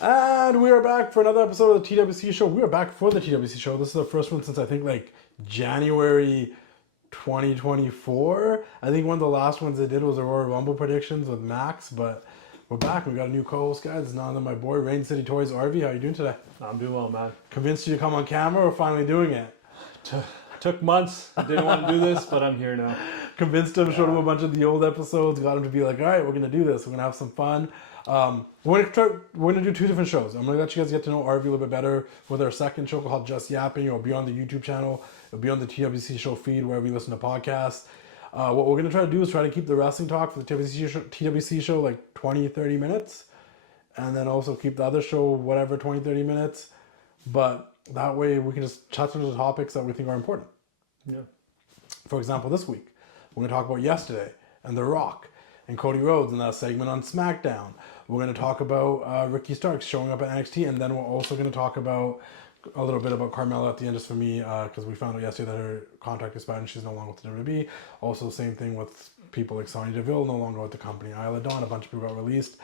And we are back for another episode of the TWC Show. We are back for the TWC Show. This is the first one since I think like January 2024. I think one of the last ones they did was the Royal Rumble predictions with Max, but we're back. We got a new co-host, guys. It's none other than my boy, Rain City Toys. RV, how you doing today? I'm doing well, man. Convinced you to come on camera or finally doing it? Took months. Didn't want to do this, but I'm here now. Convinced him, showed him a bunch of the old episodes, got him to be like, all right, we're going to do this. We're going to have some fun. We're gonna do two different shows. I'm gonna let you guys get to know RV a little bit better with our second show called Just Yapping. It'll be on the YouTube channel. It'll be on the TWC Show feed wherever you listen to podcasts. What we're gonna try to do is try to keep the wrestling talk for the TWC show like 20-30 minutes, and then also keep the other show whatever 20-30 minutes. But that way we can just touch on the topics that we think are important. Yeah. For example, this week we're gonna talk about yesterday and The Rock and Cody Rhodes in that segment on SmackDown. We're going to talk about Ricky Starks showing up at NXT, and then we're also going to talk about a little bit about Carmella at the end, just for me, because we found out yesterday that her contract expired and she's no longer with the WWE. Also, same thing with people like Sonya Deville, no longer with the company. Isla Dawn, a bunch of people got released.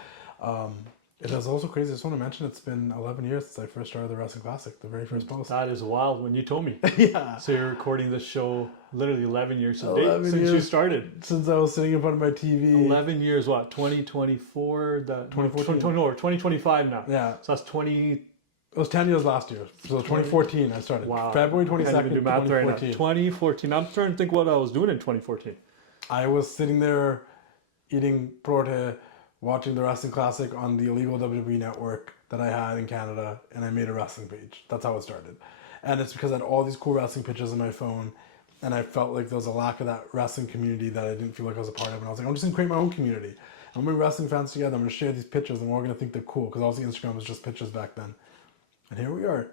It is also crazy. I just want to mention it's been 11 years since I first started the Wrestling Classic, the very first post. That is wild when you told me. Yeah. So you're recording this show literally 11 years since you started. Since I was sitting in front of my TV. 11 years, what? 2024? 2014? Or 2025 now. Yeah. So that's 20... It was 10 years last year. So 2014 I started. Wow. February 22nd, 2014. Right 2014. I'm trying to think what I was doing in 2014. I was sitting there eating porte, watching the Wrestling Classic on the illegal WWE network that I had in Canada, and I made a wrestling page. That's how it started. And it's because I had all these cool wrestling pictures on my phone, and I felt like there was a lack of that wrestling community that I didn't feel like I was a part of. And I was like, I'm just going to create my own community. I'm going to bring wrestling fans together. I'm going to share these pictures, and we're all going to think they're cool, because obviously Instagram was just pictures back then. And here we are.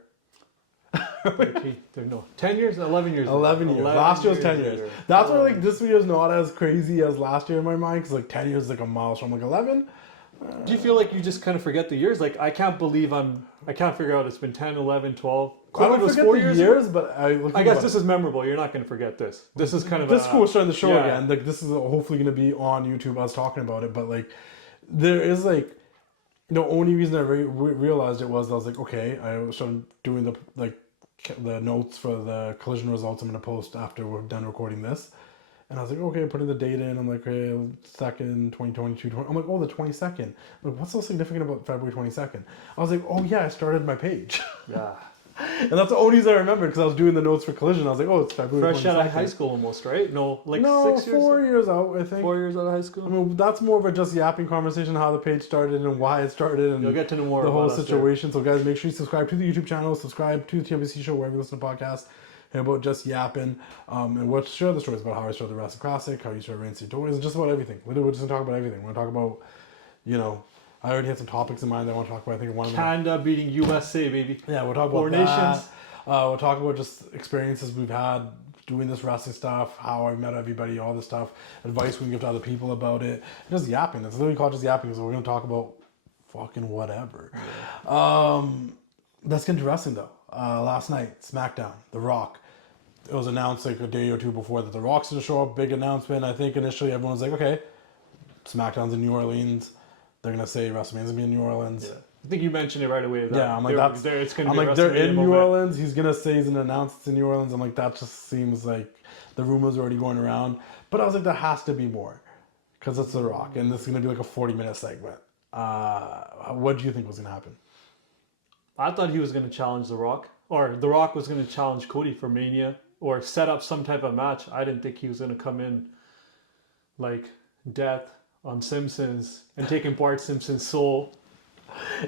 10 years? 11 years. 11 years. Last year was 10 years. That's why like this year is not as crazy as last year in my mind, because like 10 years is like a milestone. I'm like 11. Do you feel like you just kind of forget the years? Like I can't believe I can't figure out it's been 10, 11, 12. I don't forget the years, but I guess this is memorable. You're not going to forget this. This is kind of this is cool. We're starting the show again. Like this is hopefully going to be on YouTube. I was talking about it, but like there is like the only reason I realized it was I was like, okay, I started doing the notes for the collision results I'm going to post after we're done recording this. And I was like, okay, putting the date in. I'm like, okay, 2nd, 2022. I'm like, oh, the 22nd. I'm like, what's so significant about February 22nd? I was like, oh, yeah, I started my page. Yeah. And that's the only reason I remembered, because I was doing the notes for collision. I was like, oh, it's February 22nd. Fresh out of high school almost, right? No, 6 years? 4 years out, I think. 4 years out of high school? I mean, that's more of a just yapping conversation, how the page started and why it started. And you'll get to know more the about whole situation. So, guys, make sure you subscribe to the YouTube channel, subscribe to the TWC Show, wherever you listen to podcasts. And about just yapping, and we'll share the stories about how I started the Wrestling Classic, how you started Rain City Toys, and just about everything. Literally, we're just gonna talk about everything. We're gonna talk about, I already had some topics in mind that I want to talk about. I think one of them. Canada beating USA, baby. Yeah, we'll talk about nations. We'll talk about just experiences we've had doing this wrestling stuff, how I met everybody, all this stuff, advice we can give to other people about it. Just yapping. It's literally called just yapping, so we're gonna talk about fucking whatever. Let's get into wrestling though. Last night, SmackDown, The Rock. It was announced like a day or two before that The Rock's going to show up. Big announcement. I think initially everyone was like, okay, SmackDown's in New Orleans. They're going to say WrestleMania's going to be in New Orleans. Yeah. I think you mentioned it right away. Yeah, I'm like, they're in New Orleans. He's going to say he's going to announce it's in New Orleans. I'm like, that just seems like the rumors are already going around. But I was like, there has to be more, because it's The Rock. And this is going to be like a 40-minute segment. What do you think was going to happen? I thought he was going to challenge The Rock. Or The Rock was going to challenge Cody for Mania. Or set up some type of match. I didn't think he was going to come in like Death on Simpsons and taking Bart Simpson's soul.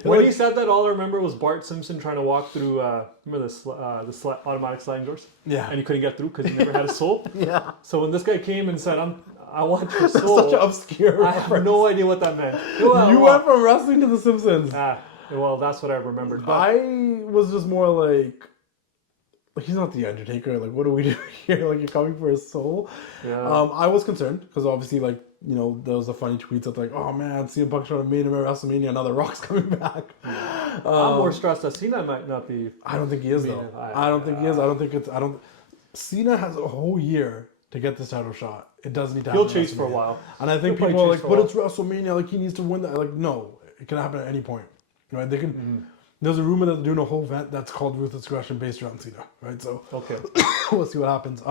When he said that, all I remember was Bart Simpson trying to walk through, remember the automatic sliding doors? Yeah. And he couldn't get through because he never had a soul? Yeah. So when this guy came and said, I want your soul. Such an obscure I have no idea what that meant. You went from wrestling to The Simpsons. Well, that's what I remembered. But I was just more like, he's not the Undertaker. Like, what do we do here? Like, you're coming for his soul. Yeah. I was concerned because obviously, like, there was a funny tweets that like, oh man, CM Punk showed a main event WrestleMania, now The Rock's coming back. I'm more stressed that Cena might not be. I don't think he is though. I don't think he is. Cena has a whole year to get this title shot. It doesn't need to happen. He'll chase for a while. And I think people are like, but it's WrestleMania. Like, he needs to win that. Like, no, it can happen at any point. right? They can. There's a rumor that they're doing a whole event that's called Ruthless Aggression based around Cena, right? So Okay. we'll see what happens.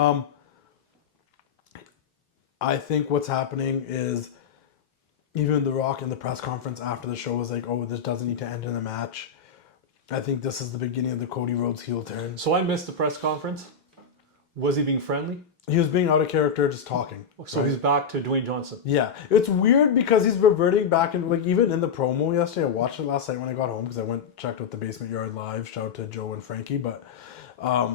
I think what's happening is even The Rock in the press conference after the show was like, "Oh, this doesn't need to end in a match." I think this is the beginning of the Cody Rhodes heel turn. So I missed the press conference. Was he being friendly? He was being out of character, just talking. So right? he's back to Dwayne Johnson. Yeah, it's weird because he's reverting back and like even in the promo yesterday. I watched it last night when I got home because I went checked with the Basement Yard Live. Shout out to Joe and Frankie. But I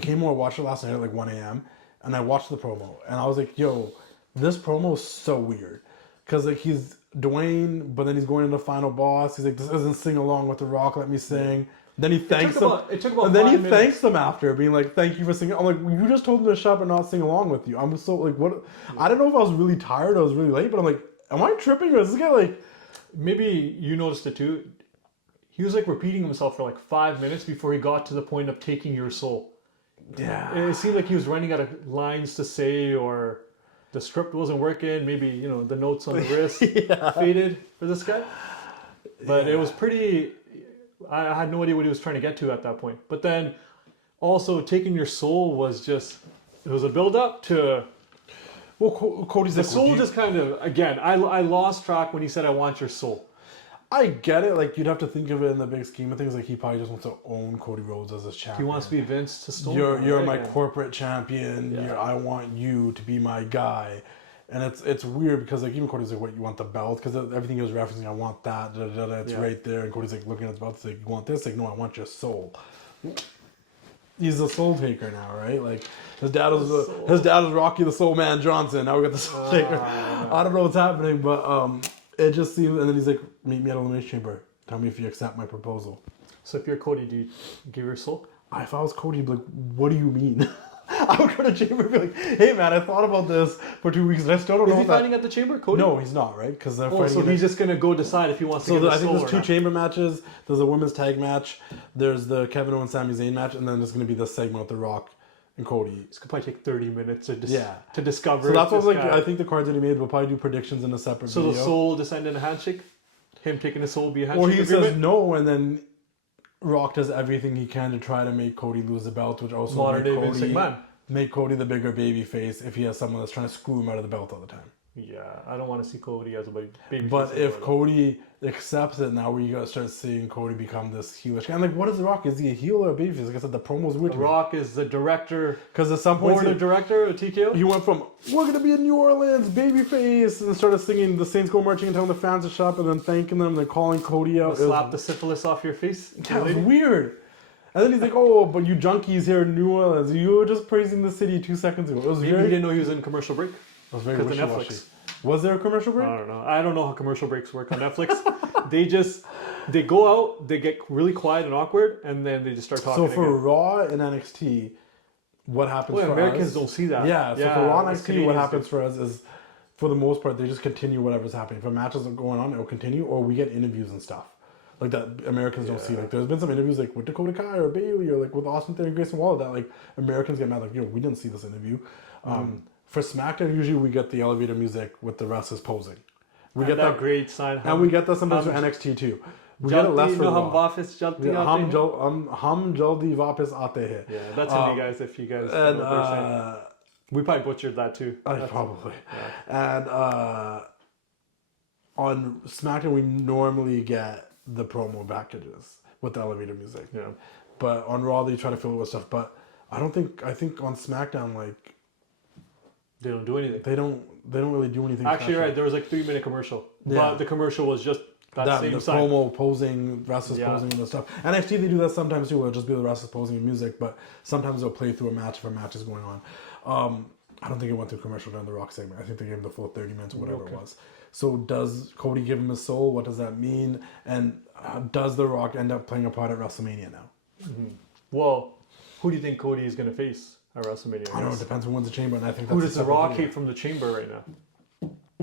came home and watched it last night at like 1 a.m. and I watched the promo and I was like, "Yo, this promo is so weird," because like he's Dwayne, but then he's going into Final Boss. He's like, "This isn't sing along with The Rock. Let me sing." Then he thanks them. It took about and then he 5 minutes. thanks them after, being like, "Thank you for singing." I'm like, "You just told him to shut up and not sing along with you." I'm so like, what? I don't know if I was really tired or I was really late, but I'm like, "Am I tripping or is this guy like?" Maybe you noticed it too. He was like repeating himself for like 5 minutes before he got to the point of taking your soul. Yeah. It seemed like he was running out of lines to say, or the script wasn't working. Maybe the notes on the wrist faded for this guy. But it was pretty. I had no idea what he was trying to get to at that point. But then, also taking your soul was just. It was a build up to. Well, Cody's The like, soul just kind of again. I lost track when he said, "I want your soul." I get it. Like you'd have to think of it in the big scheme of things. Like he probably just wants to own Cody Rhodes as his champion. He wants to be Vince to Stone. You're right? my corporate champion. Yeah. I want you to be my guy. And it's weird because like even Cody's like, "What, you want the belt?" Because everything he was referencing, "I want that." Da, da, da, it's right there. And Cody's like looking at his belt. It's like, "You want this?" Like, "No, I want your soul." He's a soul taker now, right? Like his dad was Rocky the Soul Man Johnson. Now we got the soul taker. I don't know what's happening, but it just seems. And then he's like, "Meet me at Elimination Chamber. Tell me if you accept my proposal." So if you're Cody, do you give your soul? If I was Cody, I'd be like, "What do you mean?" I would go to Chamber and be like, "Hey man, I thought about this for 2 weeks and I still don't know." Is he if that-" fighting at the Chamber, Cody? No, he's not, right? Because they're Oh, fighting. so in he's it. just gonna go decide if he wants to So give I his think soul there's or two not. chamber matches. There's a women's tag match. There's the Kevin Owens Sami Zayn match, and then there's going to be the segment with The Rock and Cody. This could probably take 30 minutes to Yeah. to discover. So that's if what this like. guy- I think the cards that he made will probably do predictions in a separate So video. the soul descend in a handshake. Him taking the soul be a handshake. Or he says agreement? no, and then Rock does everything he can to try to make Cody lose the belt, which also Modern day Vince McMahon. make Cody the bigger baby face if he has someone that's trying to screw him out of the belt all the time. Yeah, I don't want to see Cody as a baby. But face if anymore. Cody accepts it, now we gotta start seeing Cody become this heelish guy. I'm like, what is The Rock? Is he a heel or a babyface? Like I said, the promo's weird. The Rock is the director, Because at some point board of director of TKO. he went from "we're gonna be in New Orleans, babyface," and started singing "The Saints Go Marching" and telling the fans to shut up, and then thanking them, and then calling Cody out. It was- Slap the syphilis off your face. Yeah, it was weird. And then he's like, "Oh, but you junkies here in New Orleans, you were just praising the city 2 seconds ago." It was Maybe very, he didn't know he was in commercial break. it was very 'cause of wishy-washy. Netflix. Was there a commercial break? I don't know. I don't know how commercial breaks work on Netflix. they go out, they get really quiet and awkward, and then they just start talking. So for again. Raw and NXT, what happens Well, for Americans us? don't see that. Yeah, so for Raw and us NXT, what Canadians happens do. for us is, for the most part, they just continue whatever's happening. If a match isn't going on, it will continue, or we get interviews and stuff. Like that Americans don't see. Like there's been some interviews like with Dakota Kai or Bayley or like with Austin Theory and Grayson Waller that like Americans get mad like, we didn't see this interview. For SmackDown, usually we get the elevator music with the wrestlers posing. We And get that, great sign. and we get that sometimes for NXT too. We get it less for Raw. Hum jaldi vapas aate hai. Yeah, that's Hindi guys. If you guys don't And know what they're saying. We probably butchered that too. probably. And on SmackDown, we normally get the promo packages with the elevator music. Yeah. But on Raw, they try to fill it with stuff. But I think on SmackDown, like They don't do anything. they don't really do anything. Actually, special. right. There was like 3-minute commercial. Yeah. But the commercial was just that same the sign. promo posing, wrestlers posing and stuff. NXT they do that sometimes too. It'll just be the wrestlers posing and music, but sometimes they'll play through a match if a match is going on. I don't think it went through commercial during the Rock segment. I think they gave him the full 30 minutes or whatever it was. So does Cody give him his soul? What does that mean? And does The Rock end up playing a part at WrestleMania now? Mm-hmm. Well, who do you think Cody is going to face at WrestleMania? I don't know. It depends on who wins the chamber, and I think that's Who a does The separate Rock video. hate from the chamber right now?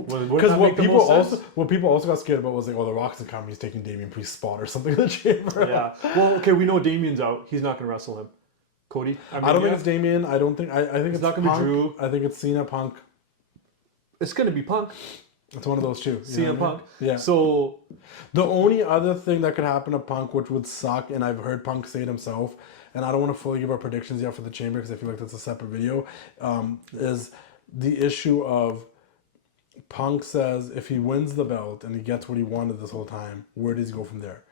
Because what people also got scared about was like, oh, The Rock's in coming, he's taking Damian Priest's spot or something in the chamber. Yeah. Well, okay, we know Damian's out. He's not going to wrestle him. Cody? I don't think it's Damian. I think it's not gonna be Punk. Drew. I think it's Cena, Punk. It's going to be Punk. It's one of those two. CM Punk. Yeah. So The only other thing that could happen to Punk, which would suck, and I've heard Punk say it himself, and I don't want to fully give our predictions yet for the Chamber because I feel like that's a separate video, is the issue of Punk says if he wins the belt and he gets what he wanted this whole time, where does he go from there?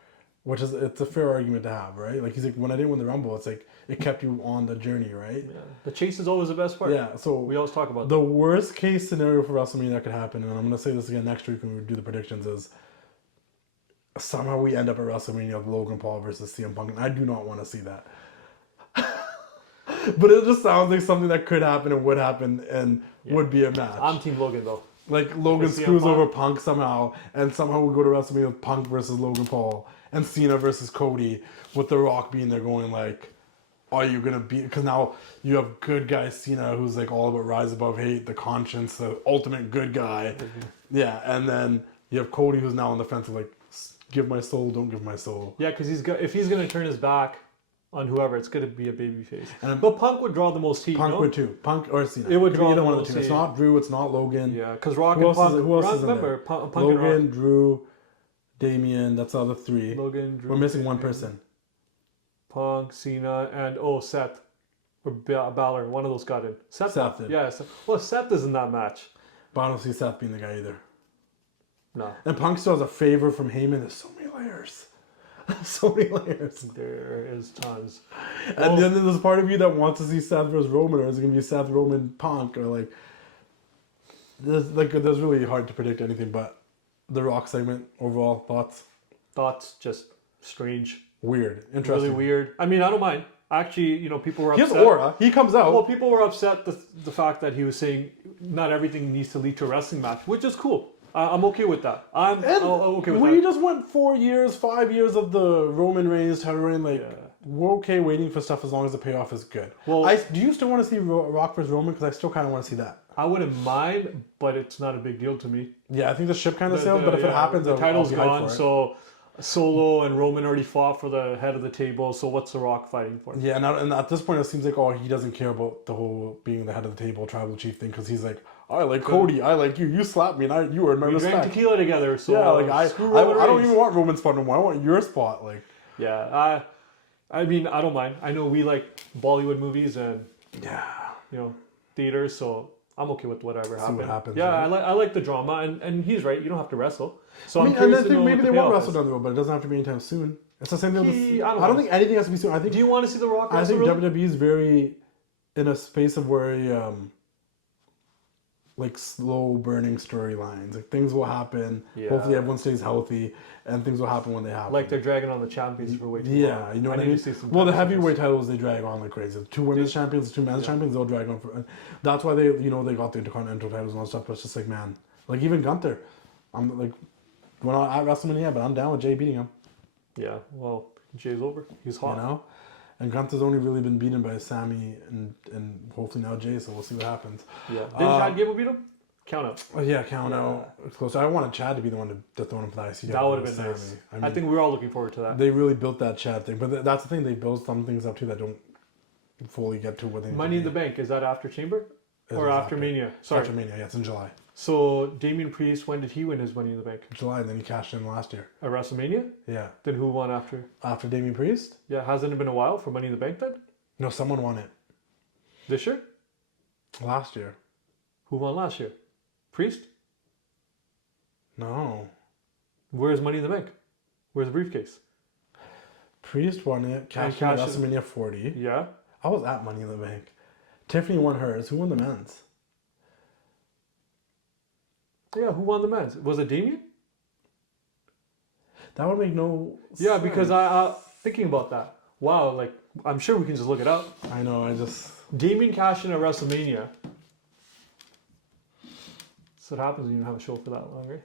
Which is, it's a fair argument to have, right? Like, he's like, when I didn't win the Rumble, it's like, it kept you on the journey, right? yeah, the chase is always the best part. Yeah, so We always talk about the worst case scenario for WrestleMania that could happen, and I'm going to say this again next week when we do the predictions, is somehow we end up at WrestleMania with Logan Paul versus CM Punk, and I do not want to see that. But it just sounds like something that could happen and would happen and would be a match. I'm Team Logan though. Like, Logan CM screws Punk. over Punk somehow, and somehow we go to WrestleMania with Punk versus Logan Paul, and Cena versus Cody, with The Rock being there going like, are you going to beat... Because now you have good guy Cena, who's like all about rise above hate, the conscience, the ultimate good guy. Mm-hmm. Yeah, and then you have Cody, who's now on the fence of like, give my soul, don't give my soul. Yeah, because if he's going to turn his back on whoever, it's going to be a babyface. And But Punk would draw the most heat. Punk no? would too. Punk or Cena. It would Could be draw either the one of most the two. It's heat. not Drew, it's not Logan. Yeah, because Rock Who and else is- Punk. who else Rock, is in remember, there? Punk Logan, and Rock. Drew, Damien, that's the other three. Logan, Drew, We're missing one Damien, person. Punk, Cena, and Seth. Or Balor. One of those got in. Seth did. Yeah. Well, Seth is in that match. But I don't see Seth being the guy either. No. And Punk still has a favor from Heyman. There's so many layers. So many layers. There is tons. And then there's part of you that wants to see Seth versus Roman, or is it going to be Seth, Roman, Punk, or like... There's really hard to predict anything, but the Rock segment, overall, Thoughts, just strange. weird. Interesting. Really weird. I mean, I don't mind. Actually, people were He upset. has aura. He comes out. Well, people were upset the fact that he was saying not everything needs to lead to a wrestling match, which is cool. I'm okay with that. I'm okay with we that. just went 4 years, 5 years of the Roman Reigns, title reign. Like, we're okay waiting for stuff as long as the payoff is good. Well, do you still want to see Rock versus Roman? Because I still kind of want to see that. I wouldn't mind, but it's not a big deal to me. Yeah, I think the ship kind of sailed, but if it happens, the title's I'll be hyped gone. for it. So Solo and Roman already fought for the head of the table. So what's The Rock fighting for? Yeah, and at this point, it seems like, he doesn't care about the whole being the head of the table, tribal chief thing, because he's like, I like Cody, I like you, you slapped me, and you earned my We drank respect. tequila together. So Yeah, like I screw Roman don't Reigns. even want Roman's spot no more. I want your spot. Like, Yeah, I mean, I don't mind. I know we like Bollywood movies and yeah, theaters, so I'm okay with whatever See happens. what happens, Yeah, right? I like the drama, and he's right. You don't have to wrestle. So I I'm mean, and curious I to think know maybe what they the won't payoff wrestle is. down the road, but it doesn't have to be anytime soon. It's the same thing. I don't I don't know. think anything has to be soon. I think Do you want to see The Rock I wrestle? think really? WWE is very in a space of very like slow burning storylines. Like, things will happen. Yeah. Hopefully everyone stays healthy, and things will happen when they happen. Like they're dragging on the champions for way too long. Yeah, you know what I need mean? to see some Well, the titles. heavyweight titles, they drag on like crazy. The 2 women's champions, the 2 men's champions, they'll drag on for... That's why they got the Intercontinental titles and all that stuff, but it's just like, man, like even Gunther, I'm like, we're not at WrestleMania yet, but I'm down with Jay beating him, Yeah, well, Jay's over. He's hot. you know? And Gunther's only really been beaten by Sammy and hopefully now Jay, so we'll see what happens. Yeah. Didn't Chad Gable beat him? Count out. Oh, yeah, count out. It's close. I wanted Chad to be the one to throw him for the ICW. That would have been Sammy. nice. I mean, I think we're all looking forward to that. they really built that Chad thing, but that's the thing. They build some things up too that don't fully get to what they need Money in to the Bank, is that after Chamber? be. Or It's after Mania? Sorry. After Mania, yeah, it's in July. So Damian Priest, when did he win his Money in the Bank? July, and then he cashed in last year. At WrestleMania? Yeah. Then who won after? After Damian Priest? Yeah, hasn't it been a while for Money in the Bank then? No, someone won it This year? last year. Who won last year? Priest? No. Where's Money in the Bank? Where's the briefcase? Priest won it, cashed in at cashed in. WrestleMania 40. Yeah. I was at Money in the Bank. Tiffany won hers. Who won the men's? Yeah, who won the men's? Was it Damian? That would make no Yeah, sense. because I thinking about that. Wow, like I'm sure we can just look it up. I know, I just... Damien cashed in at WrestleMania. That's what happens when you have a show for that long, right?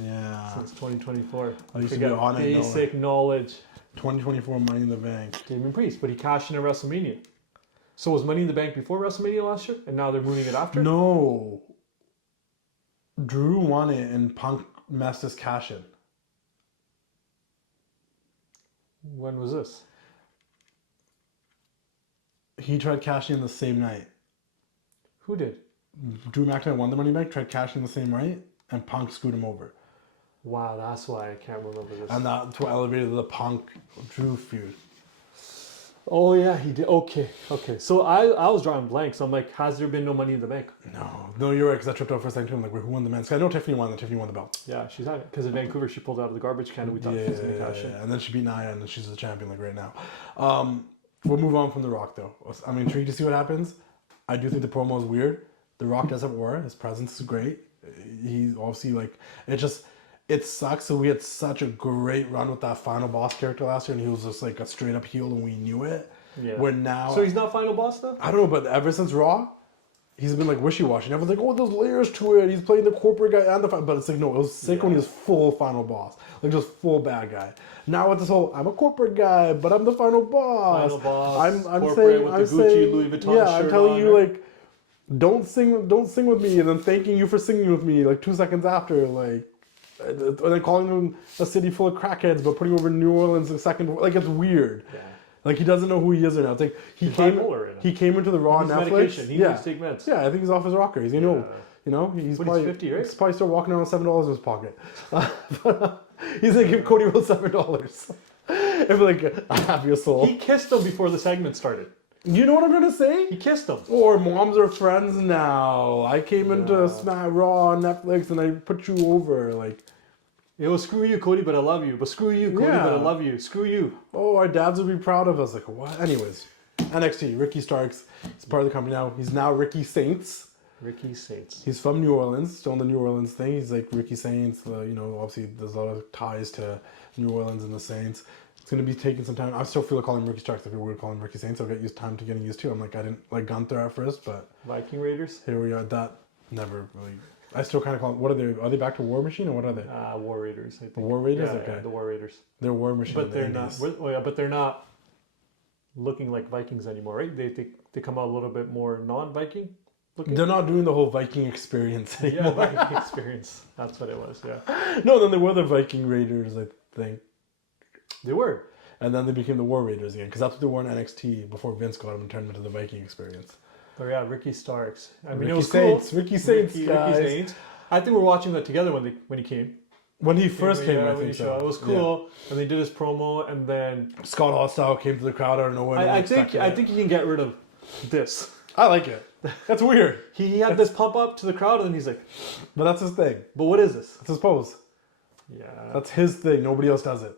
Yeah. Since 2024. I used to Forget be on it, basic knowledge. 2024 Money in the Bank. Damian Priest, but he cashed in at WrestleMania. So was Money in the Bank before WrestleMania last year, and now they're mooning it after? No. Drew won it and Punk messed his cash in. When was this? He tried cashing in the same night. Who did? Drew McIntyre won the Money Bank, tried cashing the same night. and Punk screwed him over. Wow, that's why I can't remember this. And that's what elevated the Punk Drew feud. Oh yeah, he did. Okay. So I was drawing blanks. I'm like, has there been no Money in the Bank? No, you're right, because I tripped out for a second too. I'm like, wait, who won the men's? 'Cause I know Tiffany won, and Tiffany won the belt. Yeah, she's had it. Because in Vancouver, she pulled out of the garbage can, and we thought she was going to cash in. And then she beat Nia, and then she's the champion like right now. We'll move on from The Rock though. I'm intrigued to see what happens. I do think the promo is weird. The Rock does have aura. His presence is great. He's obviously like it sucks. So we had such a great run with that Final Boss character last year, and he was just like a straight up heel, and we knew it. Yeah. Where now, So he's not Final Boss though? I don't know, but ever since Raw, he's been like wishy-washy. Everyone's like, oh, there's layers to it. He's playing the corporate guy and but it's like, no, it was sick when he was full Final Boss, like just full bad guy. Now with this whole, I'm a corporate guy, but I'm the Final Boss. Final Boss. I'm corporate saying, with I'm the Gucci, saying, Louis Vuitton yeah, shirt I'm telling on, you, right? like, don't sing with me, and then thanking you for singing with me, like 2 seconds after, like, and then calling him a city full of crackheads, but putting over New Orleans a second, like it's weird. Yeah. Like he doesn't know who he is right now. It's like he came into the Raw on He's Netflix. medication. He needs to take meds. Yeah, I think he's off his rocker. He's gonna know. You know, he's What, probably he's 50, right? He's probably still walking around with $7 in his pocket. He's like, give Cody Rhodes $7. It'd be like, I have your soul. He kissed him before the segment started. You know what I'm gonna say? He kissed him. Or moms are friends now. I came into Smack Raw on Netflix and I put you over. Like, It was screw you, Cody, but I love you. But screw you, Cody, Yeah. but I love you. Screw you. oh, our dads would be proud of us. Like, what? Anyways, NXT, Ricky Starks. He's part of the company now. He's now Ricky Saints. Ricky Saints. He's from New Orleans, still in the New Orleans thing. He's like Ricky Saints. You know, obviously there's a lot of ties to New Orleans and the Saints. It's going to be taking some time. I still feel like calling him Ricky Starks. If people would call him Ricky Saints, I'll get used time to getting used to. I'm like, I didn't like Gunther at first, but Viking Raiders. here we are. That never really. I still kind of call them. What are they? Are they back to War Machine or what are they? War Raiders. I think. The War Raiders. Yeah, Okay, yeah, the War Raiders. they're War Machine. But in the they're not. 80s. Oh yeah, but they're not looking like Vikings anymore, right? They come out a little bit more non-Viking looking. They're not doing the whole Viking experience Yeah, anymore. Viking experience. That's what it was. Yeah, No, then they were the Viking Raiders, I think. they were. And then they became the War Raiders again, because that's what they were in NXT before Vince got them and turned them into the Viking experience. But yeah, Ricky Starks. I mean, Ricky it was Saints, cool. Ricky Saints, guys. Ricky Saints. I think we're watching that together when he came. When he first came, I when think he so. showed. It was cool, and they did his promo, and then Scott Hostile came to the crowd out of nowhere. I think he can get rid of this. I like it. That's weird. He had this pump up to the crowd, and then he's like, But that's his thing. "But what is this?" That's his pose. Yeah, That's his thing. Nobody else does it.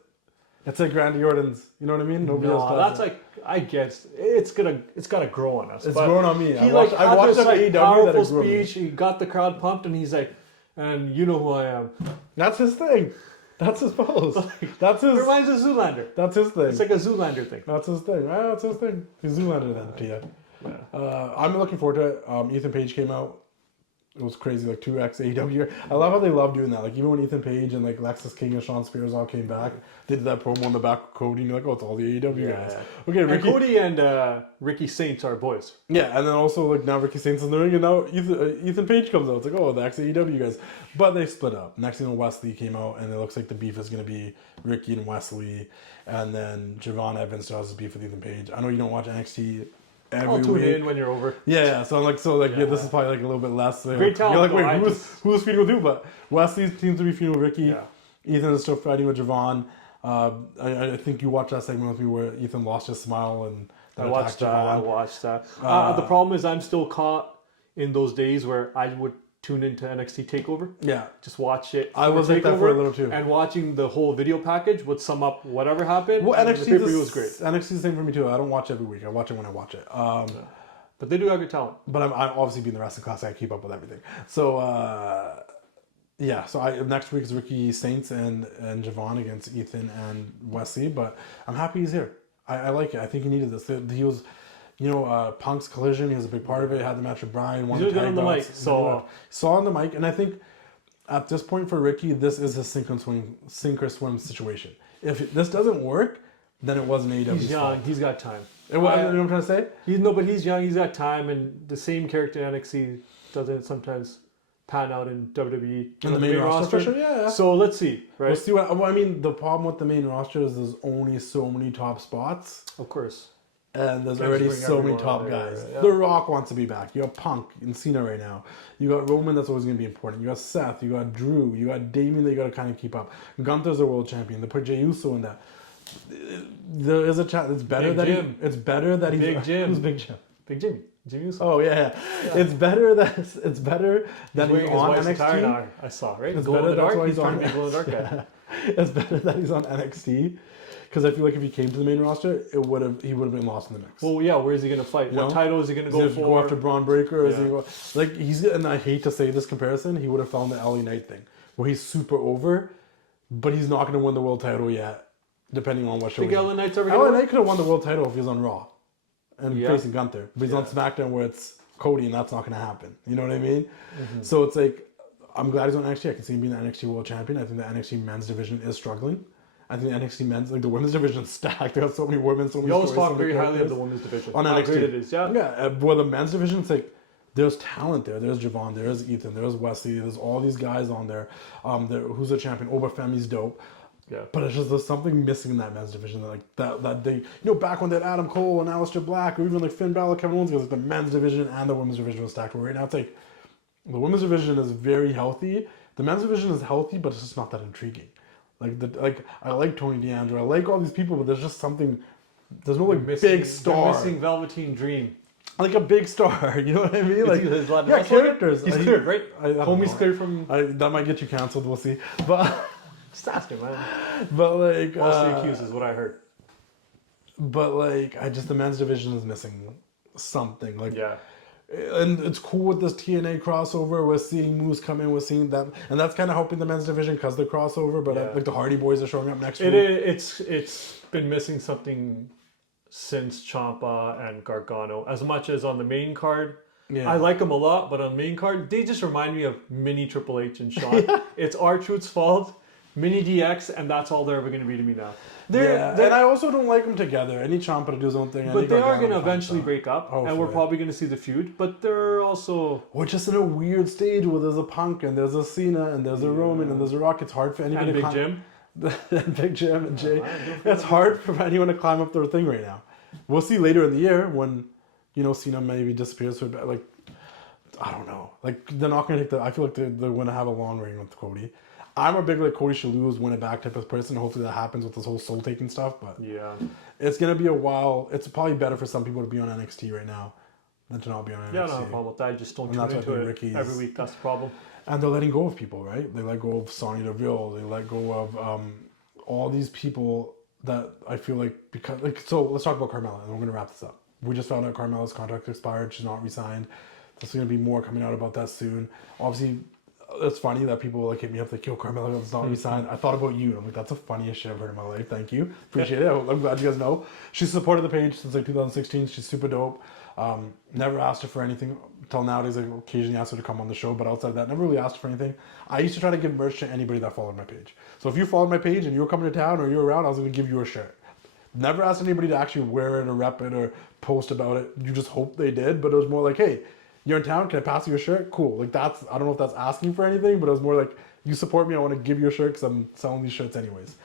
It's like Randy Orton's. You know what I mean? Nobody else does that's it. like I guess it's gotta grow on us. It's but grown on me. He I like watched had this it on like AEW that powerful it grew on me. speech. He got the crowd pumped, and he's like, "And you know who I am." That's his thing. That's his pose. That's It his. reminds of Zoolander. That's his thing. It's like a Zoolander thing. That's his thing. Ah, that's his thing. He's Zoolander then to you. Yeah. I'm looking forward to it. Ethan Page came out. It was crazy, like 2x AEW. I love how they love doing that. Like even when Ethan Page and like Lexus King and Sean Spears all came back, they did that promo on the back of Cody, and you're like, oh, it's all the AEW guys. Okay, And Ricky. Cody and Ricky Saints are boys. Yeah, and then also like now Ricky Saints in the ring, and now Ethan Page comes out. It's like, oh, the ex-AEW guys. But they split up. Next thing, Wesley came out, and it looks like the beef is going to be Ricky and Wesley, and then Javon Evans still has his beef with Ethan Page. I know you don't watch NXT every I'll tune week. in when you're over. Yeah, so I'm like, yeah, this is probably like a little bit less. Great talent, You're like, though. wait, who's feuding with who? But Wesley seems to be feuding with Ricky. Yeah. Ethan is still fighting with Javon. I think you watched that segment with me where Ethan lost his smile and I watched that. The problem is I'm still caught in those days where I would tune into NXT TakeOver. Yeah. Just watch it. I was like that for a little too. And watching the whole video package would sum up whatever happened. Well, and NXT the pay-per-view was great. NXT is the same for me too. I don't watch every week. I watch it when I watch it. But they do have good talent. But I'm obviously being the wrestling class. I keep up with everything. So yeah. So next week is Ricky Saints and Javon against Ethan and Wesley. But I'm happy he's here. I like it. I think he needed this. He was, Punk's collision. He was a big part of it. Had the match with Brian. He's good on the mic. So saw on the mic, and I think at this point for Ricky, this is his sink or swim situation. If this doesn't work, then it wasn't AEW's he's young. fault. He's got time. You know what I'm trying to say? But he's young. He's got time, and the same character in NXT doesn't sometimes pan out in WWE. In the main roster, for sure, yeah. So let's see, right? We'll see what. Well, I mean, the problem with the main roster is there's only so many top spots, Of course. And there's Can't already just bring so many everyone top there, guys. yeah. The Rock wants to be back. You got Punk and Cena right now. You got Roman, that's always going to be important. You got Seth. You got Drew. You got Damien that you got to kind of keep up. Gunther's a world champion. They put Jey Uso in that. There is a chance. It's better Big that Jim. it's better that he's Big Jim. Who's Big Jim? Big Jimmy. Jimmy Uso. Oh yeah. It's better that he's He's on wearing his wife's attire NXT. now, I saw, right? It's Glow in better the that's dark. why He's he's trying on. to be glow in the dark guy. It's better that he's on NXT because I feel like if he came to the main roster, he would have been lost in the mix. Well, yeah, where is he going to fight? You What know? title is he going to Is go he for? go after Braun Breaker? Or is he Yeah. go, like he's and I hate to say this comparison, he would have found the LA Knight thing where he's super over, but he's not going to win the world title yet, depending on what show. Think he's on. LA Knight's ever LA going to Knight could have won the world title if he was on Raw and Yeah. facing Gunther, but he's on SmackDown where it's Cody, and that's not going to happen. You know what I mean? Mm-hmm. So it's like I'm glad he's on NXT. I can see him being the NXT World Champion. I think the NXT Men's division is struggling. I think the NXT Men's, like the Women's division, is stacked. They got so many women, so many. You always stories, so talk many very highly of characters. the women's division. On How NXT. great it is, yeah. Yeah, well, the men's division, it's like there's talent there. There's Javon, there's Ethan, there's Wesley, there's all these guys on there. Who's a champion? Obafemi's dope. Yeah. But it's just there's something missing in that men's division. That they, back when they had Adam Cole and Aleister Black, or even like Finn Balor, Kevin Owens, like the men's division and the women's division was stacked. But right now, it's like the women's division is very healthy. The men's division is healthy, but it's just not that intriguing. I like Tony D'Angelo, I like all these people, but there's just something. There's no like big star, Missing Velveteen Dream. like a big star. You know what I mean? Like Is Latin yeah, wrestler? characters. He's cleared, right? I don't Homie's know. cleared from... That might get you canceled. We'll see. But Just ask him, man. like Falsely accused is what I heard. but like the men's division is missing something. Like Yeah. and it's cool with this TNA crossover. We're seeing Moose come in. We're seeing them, and that's kind of helping the men's division because the crossover. But Yeah. like the Hardy Boys are showing up next week. It's been missing something since Ciampa and Gargano. As much as on the main card, Yeah. I like them a lot, but on main card, they just remind me of mini Triple H and Shawn. It's R-Truth's fault, mini DX, and that's all they're ever going to be to me now. And I also don't like them together. I need Ciampa to do his own thing. I But need they are Gargano going to find eventually stuff. break up, and Hopefully. we're probably going to see the feud. But they're also... We're just in a weird stage where there's a Punk and there's a Cena and there's a Roman and there's a Rock. It's hard for anybody And to Big Jim. and Big Jim and Jay. don't forget It's hard for anyone to climb up their thing right now. We'll see later in the year when, Cena maybe disappears for like, I don't know. Like they're not going to take I feel like they're going to have a long reign with Cody. I'm a big like Cody should lose, win it back type of person. Hopefully that happens with this whole soul taking stuff. But Yeah. it's going to be a while. It's probably better for some people to be on NXT right now than to not be on NXT. Yeah, I don't have a problem with that. I just don't And tune that's why I into think it Ricky's- every week. That's the problem. And they're letting go of people, right? They let go of Sonya Deville. They let go of all these people that I feel like because so let's talk about Carmella and we're gonna wrap this up. We just found out Carmella's contract expired. She's not re-signed. There's gonna be more coming out about that soon. Obviously, it's funny that people like hit me up like, "Yo, Carmella's not re-signed." I thought about you. I'm like, that's the funniest shit I've heard in my life. Thank you, appreciate it. I'm glad you guys know. She's supported the page since like 2016. She's super dope. Never asked her for anything till nowadays. I occasionally asked her to come on the show, but outside of that, never really asked her for anything. I used to try to give merch to anybody that followed my page. So if you followed my page and you were coming to town or you were around, I was going to give you a shirt. Never asked anybody to actually wear it or rep it or post about it. You just hope they did, but it was more like, hey, you're in town, can I pass you a shirt? Cool. Like I don't know if that's asking for anything, but it was more like, you support me, I want to give you a shirt because I'm selling these shirts anyways.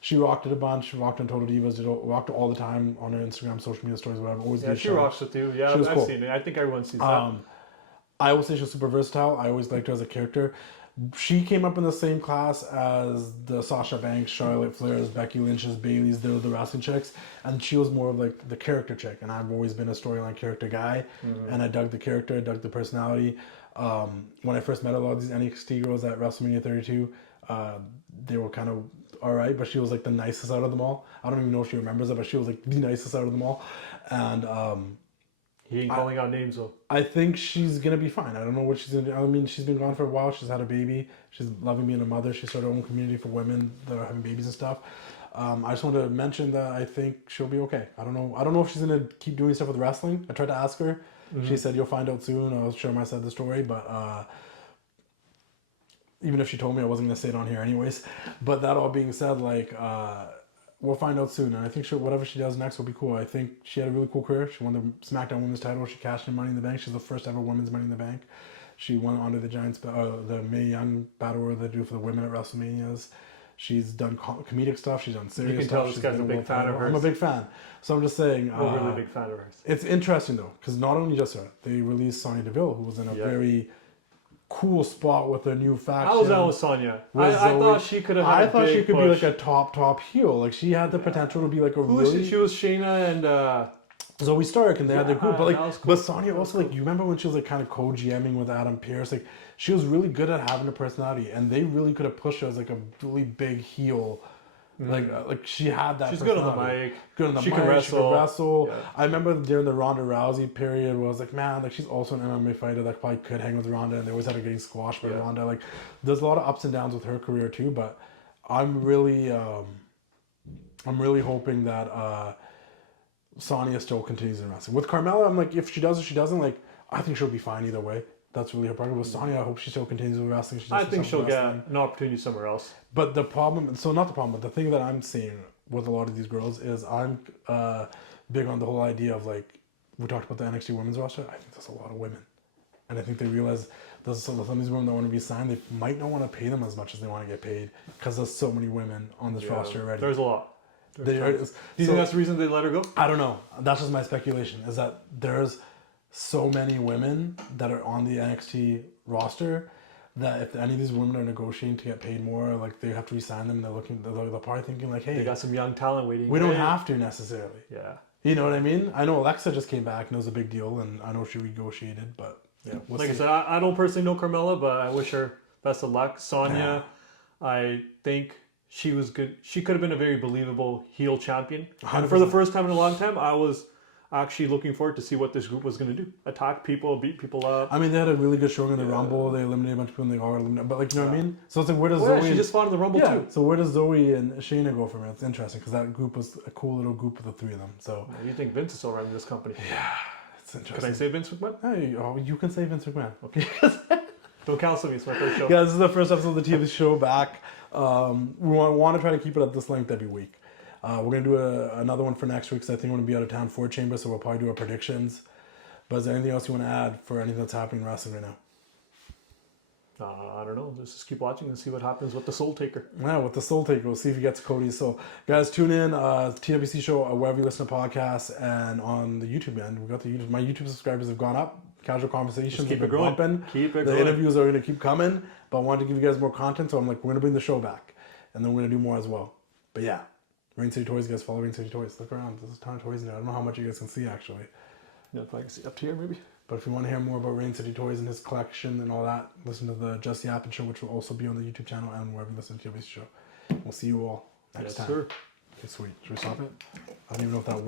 She rocked it a bunch. She rocked on Total Divas. Rocked it all the time on her Instagram, social media stories, whatever. Always Yeah, gave she shout-outs. rocks with you. Yeah, She was I've cool. seen it. I think everyone sees that. I always say she's super versatile. I always liked her as a character. She came up in the same class as the Sasha Banks, Charlotte Flairs, Becky Lynch's, Bailey's, the wrestling chicks, and she was more of like the character chick. And I've always been a storyline character guy, and I dug the character, I dug the personality. When I first met a lot of these NXT girls at WrestleMania 32, they were kind of alright, but she was like the nicest out of them all. I don't even know if she remembers it, but she was like the nicest out of them all. And He ain't calling out names though. I think she's gonna be fine. I don't know what she's gonna do. I mean, she's been gone for a while. She's had a baby. She's loving being a mother. She started her own community for women that are having babies and stuff. I just wanted to mention that I think she'll be okay. I don't know if she's gonna keep doing stuff with wrestling. I tried to ask her. She said you'll find out soon. I was sure my side of the story, but even if she told me, I wasn't gonna say it on here anyways. But that all being said, like we'll find out soon, and I think whatever she does next will be cool. I think she had a really cool career. She won the SmackDown Women's title. She cashed in Money in the Bank. She's the first ever Women's Money in the Bank. She won under the Giants, the Mae Young Battle Royal they do for the women at WrestleManias. She's done comedic stuff. She's done serious You can stuff. tell this She's guy's been a big world fan of title. hers. I'm a big fan. So I'm just saying. We're a really big fan of hers. It's interesting though, because not only just her, they released Sonya Deville, who was in a very cool spot with a new faction. How was that with Sonya? I thought she could have had I a thought big she could push. be like a top heel. Like she had the potential to be like a She was Shayna and Zoe Stark, and they had their group. But like, that was cool. but Sonya also like, you remember when she was like kind of co-GMing with Adam Pearce? Like she was really good at having a personality, and they really could have pushed her as like a really big heel. Like she had that. She's good on the mic. Good on the She mic. can She could wrestle. Yeah. I remember during the Ronda Rousey period where I was like, man, like she's also an MMA fighter that probably could hang with Ronda, and they always had her getting squashed by Ronda. Like there's a lot of ups and downs with her career too, but I'm really hoping that Sonya still continues in wrestling. With Carmella, I'm like, if she does or she doesn't, like I think she'll be fine either way. That's really her problem. With Sonya, I hope she still continues with wrestling. I think she'll get an opportunity somewhere else. But the problem, so not the problem, but the thing that I'm seeing with a lot of these girls is I'm big on the whole idea of like, we talked about the NXT women's roster. I think there's a lot of women. And I think they realize there's some of these women that want to be signed, they might not want to pay them as much as they want to get paid because there's so many women on this roster already. There's a lot. Do you think that's the reason they let her go? I don't know. That's just my speculation, is that there's so many women that are on the NXT roster that if any of these women are negotiating to get paid more, like they have to resign them, they're probably thinking like, hey, They got some young talent waiting. we don't have to necessarily. Yeah. You know what I mean? I know Alexa just came back and it was a big deal, and I know she negotiated, but Like I said, I don't personally know Carmella, but I wish her best of luck. Sonya, I think she was good. She could have been a very believable heel champion. And for the first time in a long time, I was actually looking forward to see what this group was going to do. Attack people, beat people up. I mean, they had a really good showing in the Rumble. They eliminated a bunch of people and they all eliminated. But like, you know what I mean? So it's like, where does Zoe... she just fought in the Rumble too. So where does Zoe and Shayna go from here? It's interesting because that group was a cool little group of the three of them. So You think Vince is still running this company? yeah, it's interesting. Can I say Vince McMahon? Hey, you can say Vince McMahon. Okay. Don't counsel me. It's my first show. Yeah, this is the first episode of the TWC Show back. We want to try to keep it at this length every week. We're going to do another one for next week because I think we're going to be out of town for Chamber, so we'll probably do our predictions. But is there anything else you want to add for anything that's happening in wrestling right now? I don't know. Let's just keep watching and see what happens with the Soul Taker. Yeah, with the Soul Taker. We'll see if he gets Cody. So, guys, tune in. TWC Show, wherever you listen to podcasts, and on the YouTube end. We got the YouTube. My YouTube subscribers have gone up. Casual conversations keep have it been going. bumping. Keep it the going. interviews are going to keep coming. But I wanted to give you guys more content, so I'm like, we're going to bring the show back. And then we're going to do more as well. But yeah. Rain City Toys, guys, follow Rain City Toys. Look around. There's a ton of toys in there. I don't know how much you guys can see, actually. Yeah, if I can see up to here, maybe. But if you want to hear more about Rain City Toys and his collection and all that, listen to the Just Yappin' Show, which will also be on the YouTube channel and wherever you listen to TWC Show. We'll see you all next time. Sir. Okay, sweet. Should we stop it? I don't even know if that works.